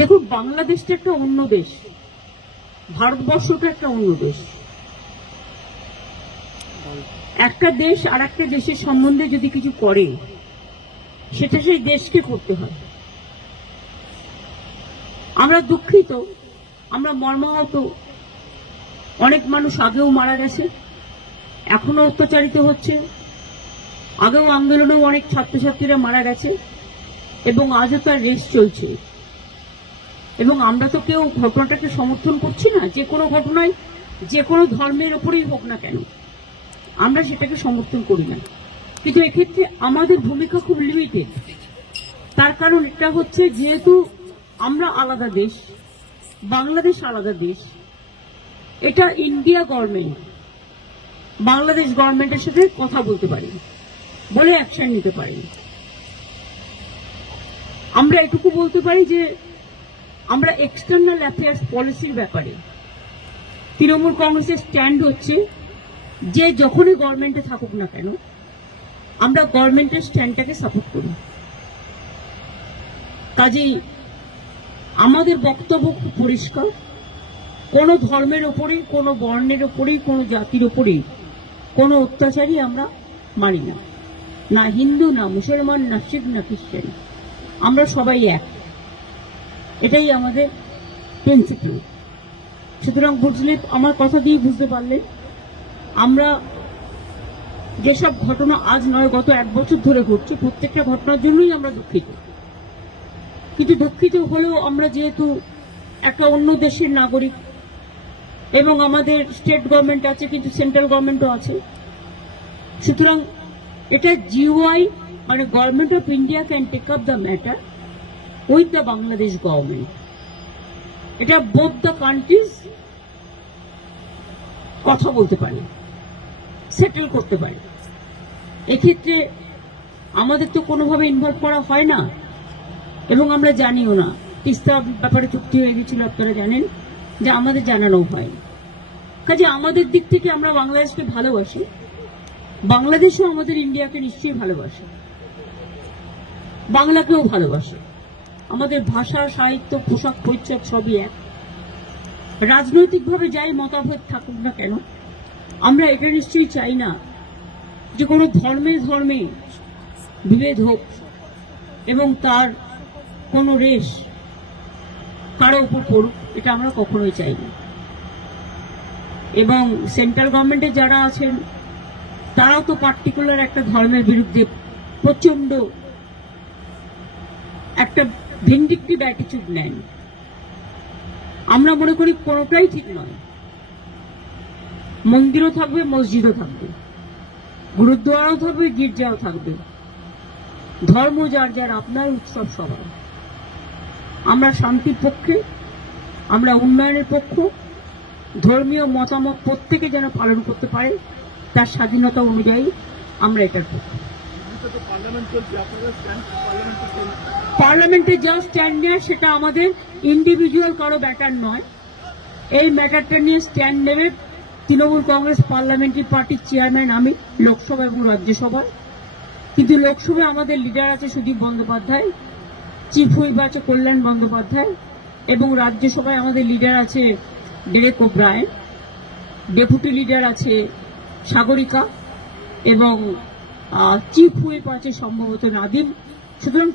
দেখুন, বাংলাদেশটা একটা অন্য দেশ, ভারতবর্ষটা একটা অন্য দেশ। একটা দেশ আর একটা দেশের সম্বন্ধে যদি কিছু করে, সেটা সেই দেশকে করতে হয়। আমরা দুঃখিত, আমরা মর্মাহত। অনেক মানুষ আগেও মারা গেছে, এখনো অত্যাচারিত হচ্ছে। আগেও আন্দোলনেও অনেক ছাত্রছাত্রীরা মারা গেছে এবং আজও তার রেস চলছে। এবং আমরা তো কেউ ঘটনাটাকে সমর্থন করছি না। যে কোনো ঘটনায় যে কোনো ধর্মের ওপরেই হোক না কেন, আমরা সেটাকে সমর্থন করি না। কিন্তু এক্ষেত্রে আমাদের ভূমিকা খুব লিমিটেড। তার কারণ এটা হচ্ছে, যেহেতু আমরা আলাদা দেশ, বাংলাদেশ আলাদা দেশ, এটা ইন্ডিয়া গভর্নমেন্ট বাংলাদেশ গভর্নমেন্টের সাথে কথা বলতে পারি, বলে অ্যাকশন নিতে পারি। আমরা এটুকু বলতে পারি যে আমরা এক্সটার্নাল অ্যাফেয়ার্স পলিসির ব্যাপারে তৃণমূল কংগ্রেসের স্ট্যান্ড হচ্ছে যে যখনই গভর্নমেন্টে থাকুক না কেন, আমরা গভর্নমেন্টের স্ট্যান্ডটাকে সাপোর্ট করি। কাজেই আমাদের বক্তব্য খুব পরিষ্কার, কোনো ধর্মের ওপরেই, কোনো বর্ণের ওপরেই, কোনো জাতির ওপরেই কোনো অত্যাচারই আমরা মানি না। না হিন্দু, না মুসলমান, না শিখ, না খ্রিস্টান, আমরা সবাই এক। এটাই আমাদের প্রিন্সিপাল। সুতরাং বুঝলে, আমার কথা দিয়ে বুঝতে পারলে, আমরা যেসব ঘটনা আজ নয় গত 1 বছর ধরে ঘটছে, প্রত্যেকটা ঘটনার জন্যই আমরা দুঃখিত। কিন্তু দুঃখিত হলেও আমরা যেহেতু একটা অন্য দেশের নাগরিক এবং আমাদের স্টেট গভর্নমেন্ট আছে, কিন্তু সেন্ট্রাল গভর্নমেন্টও আছে, সুতরাং এটা জিওআই মানে government of India can take up the matter with the Bangladesh government. এটা বোথ দ্য কান্ট্রিজ কথা বলতে পারে, সেটেল করতে পারে। এক্ষেত্রে আমাদের তো কোনোভাবে ইনভলভ করা হয় না এবং আমরা জানিও না। তিস্তা ব্যাপারে চুক্তি হয়ে গেছিল, আপনারা জানেন, যে আমাদের জানানো হয়। কাজে আমাদের দিক থেকে আমরা বাংলাদেশকে ভালোবাসি, বাংলাদেশও আমাদের ইন্ডিয়াকে নিশ্চয়ই ভালোবাসে, বাংলাকেও ভালোবাসে। আমাদের ভাষা, সাহিত্য, পোশাক পরিচ্ছদ সবই এক। রাজনৈতিকভাবে যাই মতভেদ থাকুক না কেন, আমরা এটা নিশ্চয়ই চাই না যে কোনো ধর্মে ধর্মে বিভেদ হোক এবং তার কোনো রেশ কারো উপর পড়ুক, এটা আমরা কখনোই চাই না। এবং সেন্ট্রাল গভর্নমেন্টে যারা আছেন, তারাও তো পার্টিকুলার একটা ধর্মের বিরুদ্ধে প্রচন্ড একটা ভিন্ডিকটিভ অ্যাটিটিউড নেন। আমরা মনে করি কোনোটাই ঠিক নয়। মন্দিরও থাকবে, মসজিদও থাকবে, গুরুদ্বারাও থাকবে, গির্জাও থাকবে। ধর্ম যার যার আপনার, উৎসব সবার। আমরা শান্তির পক্ষে, আমরা উন্নয়নের পক্ষ। ধর্মীয় মতামত প্রত্যেকে যেন পালন করতে পারে তার স্বাধীনতা অনুযায়ী, আমরা এটার পক্ষে। পার্লামেন্টে যা স্ট্যান্ড নেয় সেটা আমাদের ইন্ডিভিজুয়াল কারো ব্যাটার নয়। এই ম্যাটারটা নিয়ে স্ট্যান্ড নেবে তৃণমূল কংগ্রেস পার্লামেন্টারি পার্টির চেয়ারম্যান আমি, লোকসভা এবং রাজ্যসভায়। কিন্তু লোকসভায় আমাদের লিডার আছে সুদীপ বন্দ্যোপাধ্যায়, চিফ হুইপ আছে কল্যাণ বন্দ্যোপাধ্যায়, এবং রাজ্যসভায় আমাদের লিডার আছে ডেরেক ওব্রায়েন, ডেপুটি লিডার আছে সাগরিকা, এবং চিফ হুইপ আছে সম্ভবত নাদিম। সুতরাং